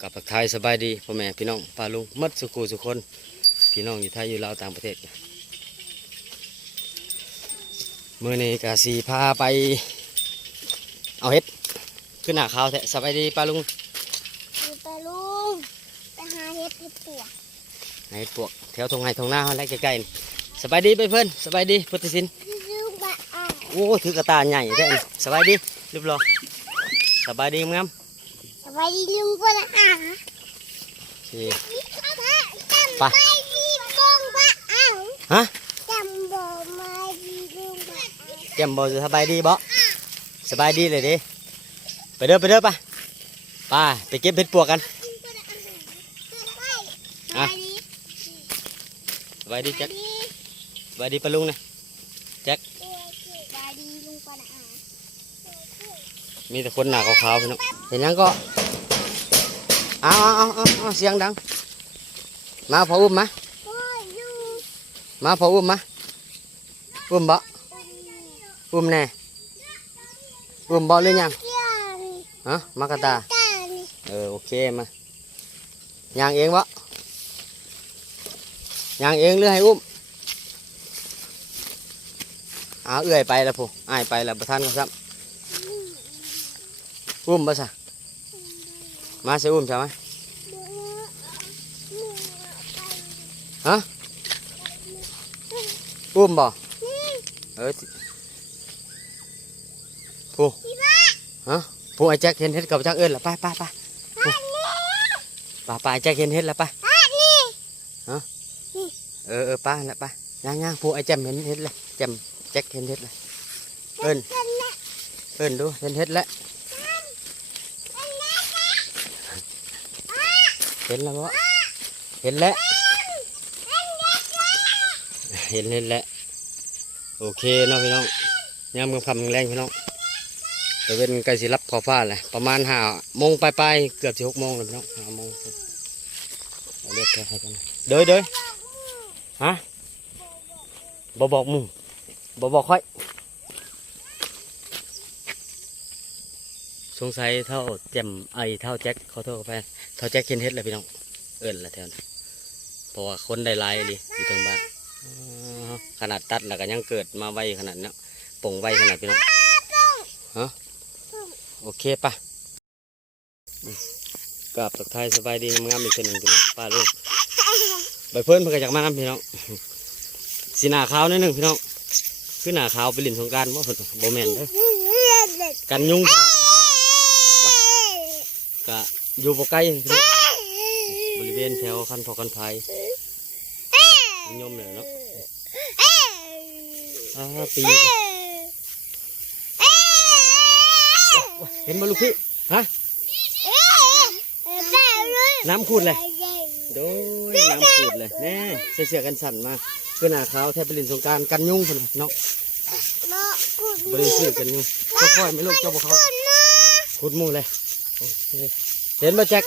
กับทักทายสบายดีพ่อแม่พี่น้องป้าลุงหมัดสุกูสุคน พี่น้องอยู่ไทยอยู่ลาวต่างประเทศเมื่อนี้กาสีพาไป เอาเฮ็ดขึ้นหน้าขาวแท้สบายดีป้าลุงอยู่ไปลุงไปหาเห็ดเห็ดปวกไอ้พวกแถวทงไห้ทงหน้าอะไรใกล้ๆนี่สบายดีไปเพื่อนสบายดีพุทธศิลป์ลุงไปอ่างโอ้ถือกระตาใหญ่แท้นี่สบายดีเรียบร้อยสบายดีงาม สบายดีลุงไปอ่างโอเคไปจำไปดีบงไปอ่างฮะจำบ่มาดีลุงไปอ่างแจ่มบ่สบายดีบ่สบายดีเลยเดิไปเด้อไปเด้อไปไปไปเก็บเห็ดปวกกันไปดีสบายดีแจ็คดีสบายดีปะลุงนะสบายดีลุงไปอ่างมีแต่คนหน้าขาวๆพี่น้องเห็นยังก็ เอาเอาเอาเอาเสียงดัง มาพออุ้มมา มาพออุ้มมา อุ้มบ่อุ้มแน่ อุ้มบ่หรือยังฮะมากระตา เออโอเคมาย่างเองบ่ย่างเองหรือให้อุ้มเอาเอื้อยไปแล้วผู้อ้ายไปแล้วประทานก็ซ้ำอุ้มบ่ซะ มาใส่อุ้มใช่ไหมฮะอุ้มบ่เออผู้ฮะผู้ไอ้แจ็คเห็นเห็ดกับจักเอิญละไปไปไปผู้ไปไปไอ้แจ็คเห็นเห็ดละไปเออเออไปละไปย่างย่างผู้ไอ้แจมเห็นเห็ดเลยแจมแจ็คเห็นเห็ดเลยเอิญเอิญดูเห็นเห็ดแล้ว เห็นแล้วเห็นแล้ว เห็นเห็นแล้ว โอเคเนาะพี่น้องยามกลางค่ำแรงพี่น้องแต่เป็นใกล้สิรับขอฟ้าเลยประมาณห้าโมงปลายๆเกือบสิหกโมงเลยพี่น้องห้าโมงเอาเรียกแค่ให้กันเด้อเด้อฮะบอบอกมึงบอบอกค่อย สงสัยเท่าแจมไอเท่าแจ็คขอโทษกับแฟนเท่าแจ็คเห็นเฮ็ดเลยพี่น้องเอิ้นละแถวนั้นเพราะว่าคนได้ลายเลยอยู่ทางบ้านขนาดตัดแล้วก็ยังเกิดมาไวขนาดเนี้ยป่งไวขนาดพี่น้องฮะโอเคปะกราบตักทยสบายดีงามอีกคนหนึ่งพี่น้องป้าลูกใบเพิ่นเพิ่งจากมานำพี่น้องสีหน้าขาวนิดหนึ่งพี่น้องคือหน้าขาวไปลินสงการบ่เพิ่นบ่แมนกันยุง พี่น้องก็อยู่บ่ไกลพี่น้องบริเวณแถวคันพอกันภัยยมเลยเนาะอ่าปีกเห็นบ่ลูกพี่ฮะน้ำขุดเลยโดยน้ำขุดเลยแน่ใส่เสื้อกันสั่นมาคือหน้าขาวแทบไปลินสงกรารกันยุงคนเนาะบริสุทธิ์กันยุงก็ค่อยไม่ลูกเจ้าบ่เขาขุดหมูเลย โอเคเห็นบ่แจ็ค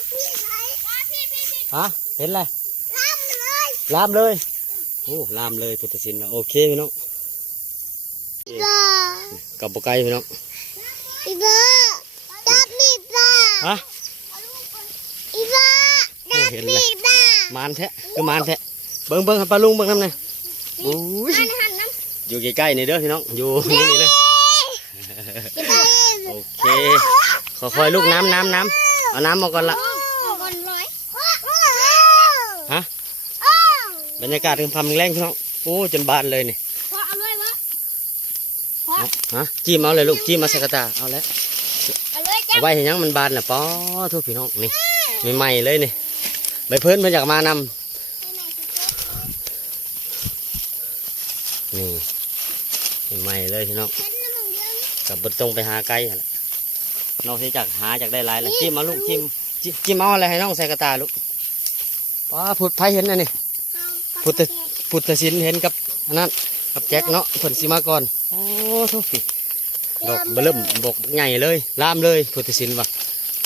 ฮะเห็นเลยลามเลย โอ้ลามเลยพุทธศิลป์ว่ะโอเคพี่น้องกับบ่ไก่พี่น้องฮะมานแท้คือมานแท้เบิ่งเบิ่งให้ปลาลุงเบิ่งน้ำหน่อยโอ้ยอยู่ใกล้ๆนี่เด้อพี่น้องอยู่นี่นี่เลยโอเค ค่อยๆลูกน้ำน้ำน้ำเอาน้ำมาก่อนละฮะบรรยากาศถึงพำแรงพี่น้องโอ้จนบานเลยนี่เอาฮะจิ้มเอาเลยลูกจิ้มมาใส่กระตาเอาแล้วเอาไว้เห็นยังมันบานน่ะป้อทุกพี่น้องนี่ใหม่ๆเลยนี่ใบเพิ่นเพิ่นอยากมานำนี่ใหม่เลยพี่น้องกับบตรงไปหาไก่หั่นแหละ นอกจากหาจากได้หลายแล้วจิ้มเอาลูกจิ้มจิ้มจิ้มเอาอะไรให้น้องใส่กระตาลูกป้าพุดไผเห็นอันนี้พุทธพุทธศิลป์เห็นกับอันนั้นกับแจ็คเนาะผลสีมาก่อนโอ้ทุกทีดอกเบิ่มบกใหญ่เลยลามเลยพุทธศิลป์ว่ะ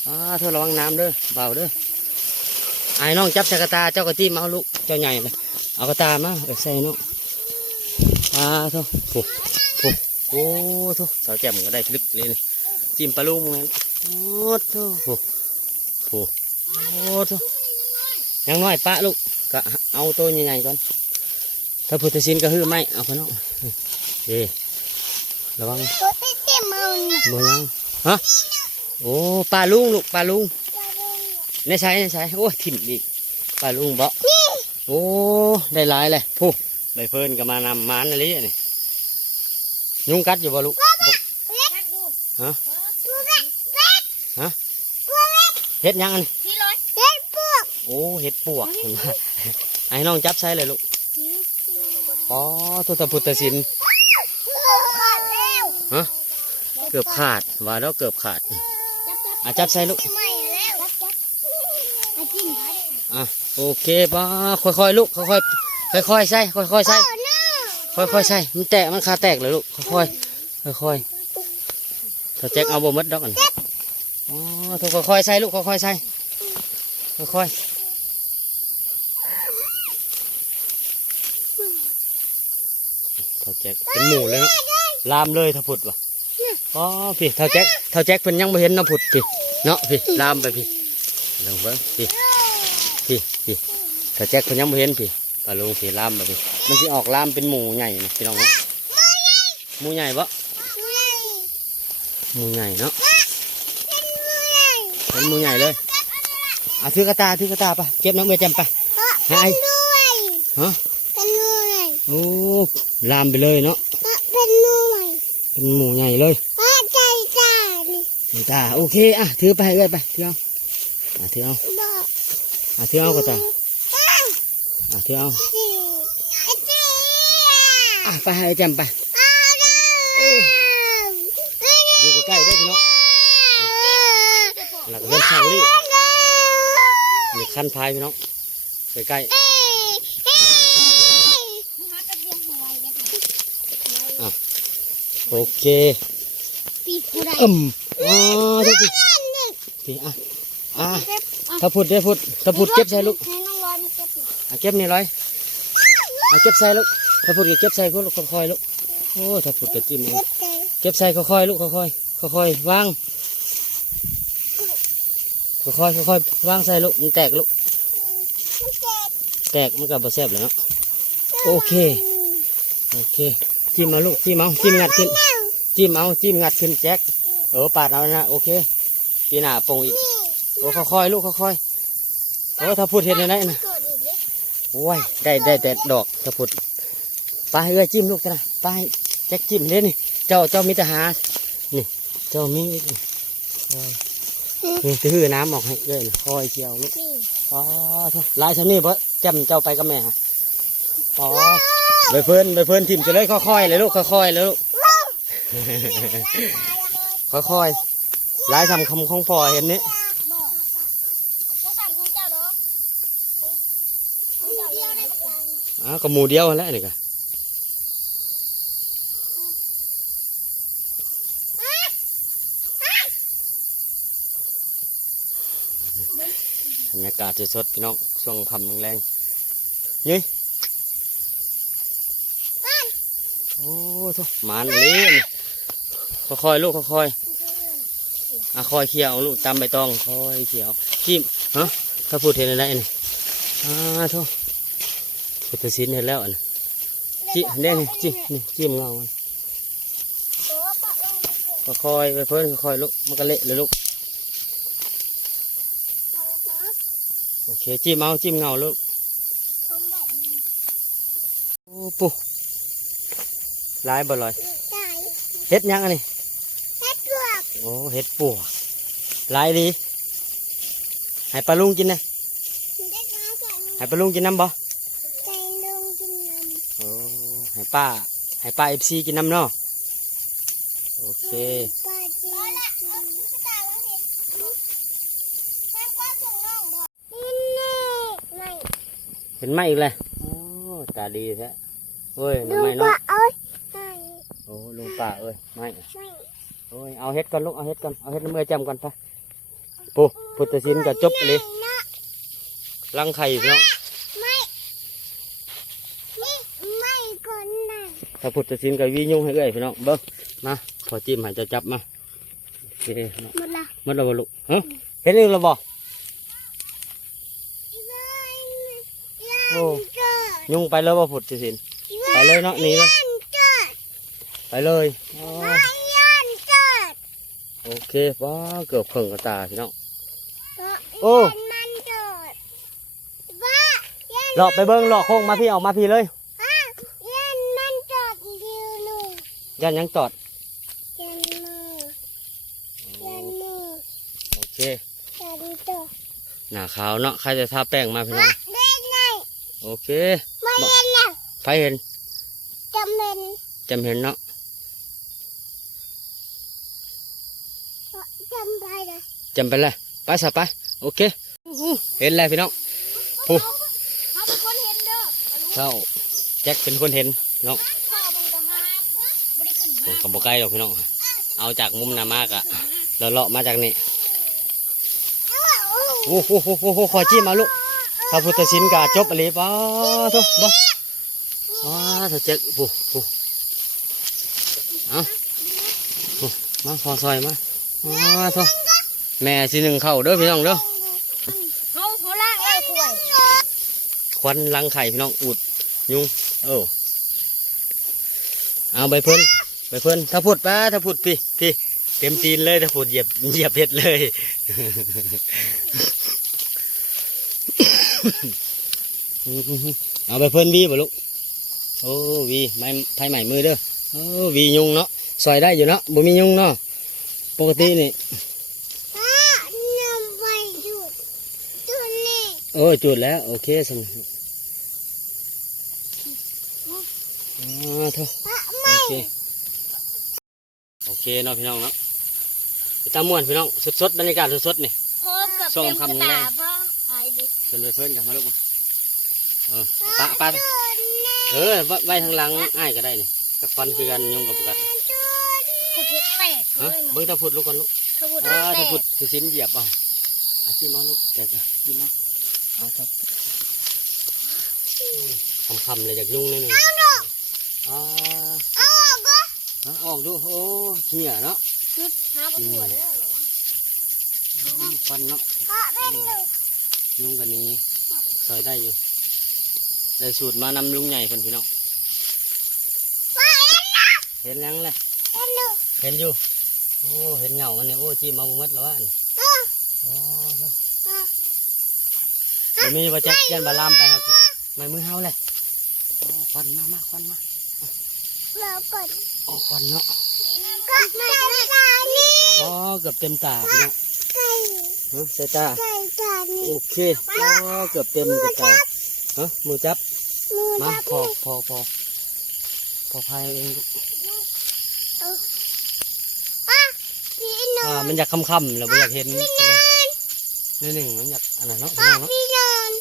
อ้าเธอระวังน้ำเด้อเบาเด้อไอ้น้องจับใส่กระตาเจ้ากระจิ้มเอาลูกเจ้าใหญ่เลยเอากระตามาเออใส่เนาะอ่าโทุโอ้โหโอ้โทุสาวแจ่มก็ได้พลึกเลยนี่ จิ้มปลาลุงนั่นโอ้โทุโอ้โหโอ้ทุยังน้อยปะลูกก็เอาตัวใหญ่ๆก่อน ถ้าพุทธศิลป์ก็ฮือไม่เอาพะน้องเดีระวังตัวเต็มๆมือน่ะบ่ยังฮะโอ้ปลาลุงลูกปลาลุงปลาลุงในใช้ในใช้โอ้ถิ่นอีกปลาลุงเบาโอ้ได้หลายเลยผู้ใบเพิ่นก็มานำมานอะไรนี่ยุงกัดอยู่บ่ลูกเล็กดูฮะ ตัวเล็กเล็ก ฮะ ตัว เล็กเฮ็ดหยังอันนี้พี่ร้อยเล็กพวกโอ้เฮ็ดปวกเห็นไหมให้น้องจับใส่เลยลูกอ๋อตัวตะพุทธศิลป์ขาดแล้วฮะเกือบขาดว่าแล้วเกือบขาดจับจับอะจับใส่ลูกไม่แล้วจับจับไอ้กินอะโอเคป้าค่อยๆลูกค่อยๆค่อยๆใส่ค่อยๆใส่โอ้น้าค่อยๆใส่มันแตกมันคาแตกเลยลูกค่อยๆค่อยๆถ้าแจ็คเอาบ่หมดดอกอัน อ๋อถูกค่อยๆใส่ลูกค่อยๆใส่ค่อยๆถ้าแจ็คเป็นหมูเลยเนาะลามเลยถ้าผุดวะอ๋อพี่ถ้าแจ็คถ้าแจ็คเพิ่นยังไม่เห็นนาะผุดพี่เนาะพี่ลามไปพี่ลงเบิ้งพี่พี่พี่ถ้าแจ็คเพิ่นยังไม่เห็นพี่ปลาลุงพี่ลามไปพี่มันสิออกลามเป็นหมูใหญ่นะพี่น้องเนาะหมูใหญ่ปะหมูใหญ่เนาะ เป็นหมูใหญ่เลยเอาถือกระตาถือกระตาไปเก็บน้ำเมจำไปหายด้วยฮะเป็นด้วยโอ้ลามไปเลยเนาะเป็นด้วยเป็นหมูใหญ่เลยป้าใจจ่านี่กระตาโอเคอะถือไปเลยไปถือเอาอะถือเอาบอกอะถือเอากระตาอะถือเอาสี่ไอ้สี่อะไปให้จำไป เอาด้ อยู่ใกล้ๆด้วยพี่น้องหลัก เงินช่างลี่หนึ่งขั้นพายพี่น้องใกล้ๆโอเคปีกูได้อืมอ๋อเดี๋ยวพี่พี่อะอะถ้าพูดได้พูดถ้าพูดเก็บใส่ลูกให้น้องร้อนเก็บอะเก็บนี่ร้อยอะเก็บใส่ลูกถ้าพูดก็เก็บใส่ก็ลูกค่อยๆลูกโอ้ถ้าพูดก็จิ้มเอาเก็บใจเก็บใส่ค่อยๆลูกค่อยๆค่อยๆวาง ค่อยๆค่อยๆวางใส่ลูกมันแตกลูกแตกมันก็บ่แซ่บเลยเนาะโอเคโอเคจิ้มเอาลูกจิ้มเอาจิ้มงัดขึ้นจิ้มเอาจิ้มงัดขึ้นแจ็คเออปาดเอานะโอเคปีหน้าปรุงอีกโอ้ค่อยๆลูกค่อยๆโอ้ถ้าพูดเห็นได้นะกดอีกดิโอ้ยได้ได้แต่ดอกถ้าพูดไปเอ้ยจิ้มลูกกันนะไปแจ็คจิ้มเด้นี่เจ้าเจ้ามีแต่หานี่เจ้ามี นี่โอ้ยนี่ถือน้ำออกให้เลยนะคอยเชียวลูกนี่อ๋อโถ่ลายชำนี่เพราะจำเจ้าไปกับแม่ฮะอ๋อไปเพิ่นไปเพิ่นทิมจะเลยค่อยๆเลยลูกค่อยๆเลยลูกค่อยๆลายสำคำของพ่อเห็นนี่บอกไม่สั่งของเจ้าเหรอของเจ้าเดียวในกลางอ๋อก็หมูเดียวนั่นแหล้วนี่กะ บรรยากาศสดๆพี่น้องช่วงพำแรงๆยี่โอ้โทุหมันนี่ค่อยๆลูกค่อยๆอะค่อยเคี่ยวลูกตำใบตองค่อยเคี่ยวจิ้มฮะถ้าพูดเห็นอะไรนี่อ่าทุพุทธศิลป์เห็นแล้วอันจิ้มเด้นี่จิ้มนี่จิ้มเงาค่อยๆไปเพิ่นค่อยๆลูกมันก็เละเลยลูก เอาเลยนะ โอเค จิ้มเอาจิ้มเงาลูกผมบอกนี่โอ้ปุ๊ลายบ่ลอยตายเฮ็ดหยังอันนี้แค่ตัวโอ้เฮ็ดปวกลายดีให้ปลาลุงกินนะเด็กมาใส่ให้ปลาลุงกินน้ำบ่ใจลงกินน้โอ้ให้ป้าให้ป้าเอฟซีกินน้ำเนาะโอเคำปลาจีนละเอาตุ๊กตาแล้วนี่แม่ก็ส่งน้องบอกนี่นี่ไม่ เห็นไหมอีกเลยโอ้ตาดีแท้เฮ้ยดูทำไมปเนาะลาเอ้ยไม่โอ้ลุงป้าเอ้ยไม่ไม่โอ้ยเอาเฮ็ดก่อนลูกเอาเฮ็ดก่อนเอาเฮ็ดน้ำมือจำก่อนไปปุ๊พุทธศิลป์ก็จบเลยนะลังไข่พี่น้องไม่นี่ไม่ก่อนนะถ้าพุทธศิลป์ก็วิยุ่งให้เอ้อยพี่น้องเบิ้งมาพอจิ้มใหายจะจับมาโอเคเนาะหมดละมันระเบิดลูกเฮ้เห็นอีกระบอก โอ้ยุงไปเลยบ่ผุดสิสินไปเลยเนาะหนี่เลยไปเลยอ๋อเกิดโอเคป้าเกือบเข่งกระตาพี่น้องโอ้โอ้มันเกิดว่ายันเลาะไปเบิ้งเลาะโค้งมาพี่ออกมาพี่เลยยันมันเกิดดิวหนูยันยังจอดยันมือยันมือโอเคยันตัวหน้าขาวเนาะใครจะทาแป้งมาพี่น้องเนไง โอเคไม่เล่นแล้วไฟเห็นจำเป็นจำเห็นเนาะจำไปเลยจำไปเลยไปสะไปโอเคเห็นแล้วพี่น้องผู้เขาเป็นคนเห็นเด้อเข้าแจ็คเป็นคนเห็นน้องพ่อบังกะฮานบริขึ้นผมกับบ่ใกล้หรอกพี่น้องเอาจากมุมหน้ามากอะเราเลาะมาจากนี่โอ้โหโอ้โหโอ้โหขอจี้มาลูก พระพุทธชินกาจบอะไรป้าทุกบ่อ้าถ้าเจ๊กผู้ผู้เอาผู้มาพอซอยมาอ้าทุกแม่สิหนึ่งเข้าเด้อพี่น้องเด้อเขาเขาล่างแล้วถ้วยควันรังไข่พี่น้องอุดยุงเออเอาใบเพิ่นใบเพิ่นถ้าพูดป้าถ้าพูดพี่พี่เต็มตีนเลยถ้าพูดเหยียบเหยียบเห็ดเลย เอาไปเพิ่นวีบ่ลูกโอ้วีไม้ไผ่ใหม่มือเด้อโอ้วียุงเนาะซอยได้อยู่เนาะบ่มียุงเนาะปกตินี่ป้าน้ำไปจุดจุดนี่โอ้ยจุดแล้ว โอเคสมอ๋อเถอะป้าโอไม่เคโอเคเนาะพี่น้องเนาะไปตามม่วนพี่น้องสดๆบรรยากาศสดๆนี่พบกับส่งเต็มคำกระนี้ได้ตาพ่ อไปดิเป็นไปเพื่อนกับมาลูกมาเออปะปะเออไว้ไว้ทางหลังอ้ายก็ได้นี่กับควันคือกันยุงกับกัดขุดเห็ดแตกเลฮะยเบิ้งตาพุดลูกก่อนลูกขบุดอ่าแตตากพุดสุสินเหยียบเอะอาชีพมาลูกแจกอะกินนะเอาครับคำคำๆเลยจากยุงนิดหนึงอ่าเอาออกก็ฮะออกดูโอ้เหี้ยเนาะจุดหาประกวดแล้วเหรออืมควันเนาะพระเป็ นหนึ่งยุงกันนี้ซอยได้อยู่ได้สูตรมานำลุงใหญ่คนพี่น้องว่าเอ็นนะเห็นยังเลยเอ็นหนึ่งเห็นอยู่โอ้เห็นเงามันเนี่ยโอ้จิ้มเอาบุมัดแล้ววะนี่เออโอ้เออเดี๋ยวมีบาแจ็คยันบาลามไปครับผมไม่มือเฮาเลยโอ้ควันมามาควันมาเราก่อนโอ้ควันเนาะก็ไก่จานนี้อ๋อเกือบเต็มตาพี่น้องไก่เฮ้ยใส่ตาไก่จานนี้ โอเคอ๋อเกือบเต็มกระตาเฮ้ยมือจับมือมาจับพอพอพอพอพายเองลูกอะพี่นออ่านมันอยากค่ำๆแล้วไม่อยากเห็นเลยนี่หนึ่งมันอยากอันนั้นเนาะพี่น้องเนาะพี่นอน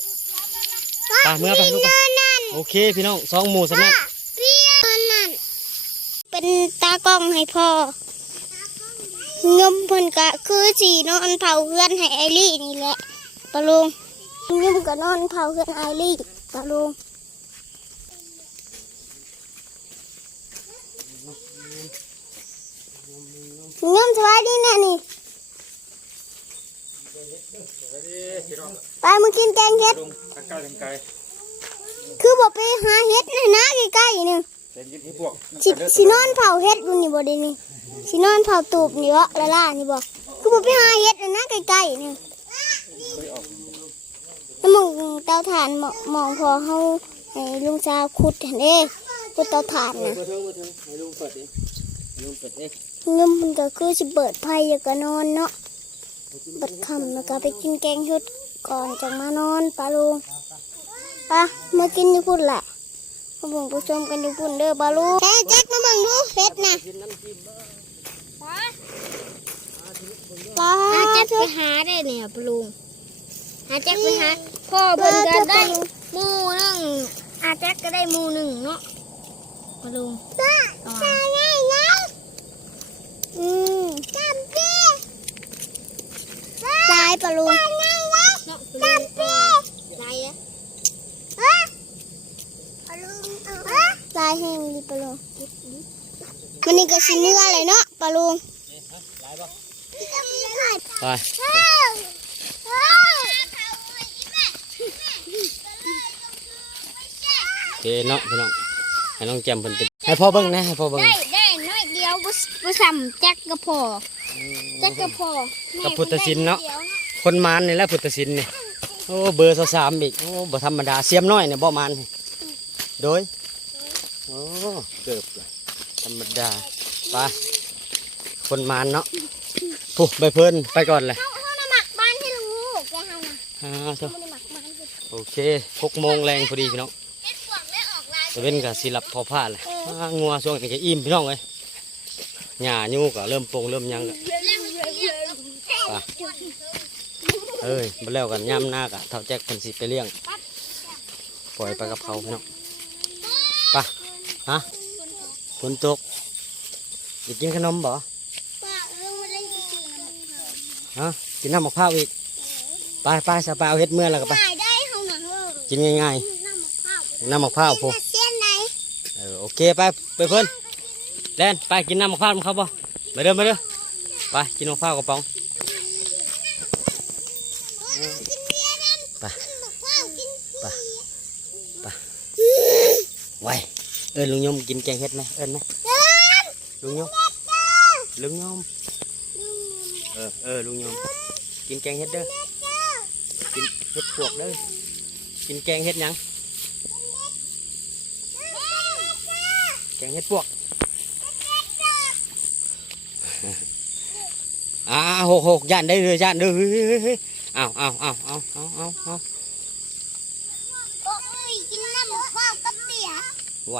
ไปเมื่อไปลูกไปนั่นโอเคพี่น้องสองหมูสำนักพี่นอนนั่นเป็นตากล้องให้พ่อเงิมเพิ่นกะคือสีนอนเผาเพื่อนให้ไอรี่นี่แหละ ปะลุงเงิมก็นอนเผาเพื่อนไอรี่ปะลุงเงิมสวัสดีแน่นี่ไปมากินแกงเห็ดลุงตะกร้าถึงไกลคือบอกไปหาเห็ดนะนะใกล้ๆนึงแต่ยินที่พวกสิสินอนเผาเห็ดอยู่นี่บ่เดี๋ยวนี้สินอนเผาตูบนี่วะละล่านี่บ่คือบอกไปหาเห็ดนะนะใกล้ๆนึง แล้วมองเตาถ่านมองมองพอเฮาให้ลุงสาวขุดเห็นเด้ขุดเตาถ่านน่ะมาถึงมาถึงให้ลุงเปิดเองให้ลุงเปิดเองเงิมมันก็คือสิเปิดไฟแล้วก็นอนเนาะบัดค่ำแล้วก็ไปกินแกงเห็ดก่อนจะมานอนปลาลุงปะมากินอยู่พุ่นล่ะมาเบิ่งผู้ชมกันอยู่พุ่นเด้อปลาลุงแจ๊แจ๊กมาเบิ่งดูเห็ดน่ะกินน้ำจิ้มบ้างปลาหาแจ็คไปหาได้เนี่ยปลุง หาแจ็คไปหาพ่อเพิ่นก็ได้หมูหนึ่งอาแจ็คก็ได้หมูหนึ่งเนาะปลุงปลาปลาง่ายนะอืมจำปีตายปลาลุงเนาะปลุงได้แล้วอะปลาลุงตายแห้งดิปลาลุงมันนี่ก็สิเนื้อเลยเนาะปลาลุงไป เคเนาะพี่น้องให้น้องแจมเพิ่นเป็นให้พ่อเบิ่งนะให้พ่อเบิ่งได้ได้น้อยเดียวบ่บ่ซ้ำแจ็คก็พอแจ็คก็พอกับพุทธศิลป์เนาะแม่ก็ได้ดียวคนมานนี่แหละพุทธศิลป์นี่โอ้เบอร์สามอีกโอ้บ่ธรรมดาเสียมน้อยเนี่ยบ่มานนี่โดยโอ้เกือบเลยธรรมดาไปคนมานเนาะผู้ใบเพิ่นไปก่อนเลยเฮาเฮาน่ะหมักบ้านให้ลูกแกเฮาน่ะอ่าเถอะบ่ได้หมักบ้านให้โอเคหกโมงแรงพอดีพี่น้อง จะเป็นกับสิรับพอผ้าเลยอ่างัวช่วงนี้ก็อิ่มพี่น้องเลยหญ้ายูก็เริ่มปงเริ่มหยังก็เอ้ยมาแล้วกันย่ำหน้ากะเท่าแจ็คคนสิไปเลี้ยง ปล่อยไปกับเขาพี่น้องไปะฮะฝนตกอยากกินขนมบ่ป้าเออมาเล่นกินน้ำมะพร้าวฮะกินน้ำมะพร้าวอีกไปไปสปาเอาเฮ็ดเมื่อแล้วก็ไปได้ได้เฮาน่ะเออกินง่ายน้ำมะพร้าวๆน้ำมะพร้าวพูเส้นไหนเออโอเคไปไปเพิ่อนแล่นไปกินน้ำมะพร้าวมั้งครับบ่มาเด้อมาเด้อไปกินมะพร้าวกระป๋องไปไปไปไว้เอิญลุงยมกินแกงเฮ็ดไหมเอิญไหมลุงยมลุงยมเออเออลุงยมกินแกงเฮ็ดเด้อกินเฮ็ดปวกเด้อกินแกงเฮ็ดยังแก งเฮ็ดปวกอ่าหกหกย่านได้เลยย่านเด้อเฮ้ยเฮ้ยเฮ้ยเอาเอาเอาเอาเอาเอาเอาโอ้ยกินน้ำมะพร้าวกับเบียร์ไหว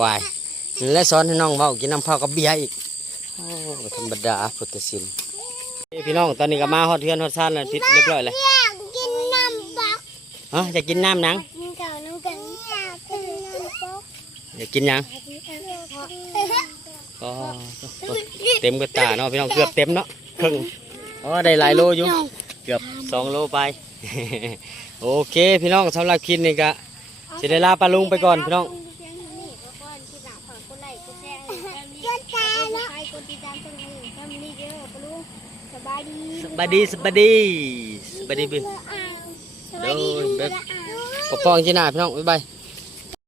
วายและสอนให้น้องเว้ากินน้ำเผากับเบียร์อีกโอ้ธรรมดาพุทธศิลป์เอ้ยพี่น้องตอนนี้ก็มาฮอดเทือนฮอดซ่านแล้วพิษเรียบร้อยเลย อยากกินน้ำบัก ฮะจะกินน้ำหนังกินข้าวน้ำกันอยากกินน้ำบักอยากกินหยังก็เต็มกระตาเนาะพี่น้องเกือบเต็มเนาะครึ่งอ๋อได้หลายโลอยู่เกือบสองโลไป โอเคพี่น้องสำหรับคลิปนี้ก็สิได้ลาปลาลุงไปก่อนพี่น้องจนตายแล้วกดติดตามช่องนี้ทำนี่เด้อปะลุงสบายดีสบายดีสบายดีสบายดีพี่ สบายดี โดยแบบ ปกป้องที่หน้าพี่น้องบ๊ายบาย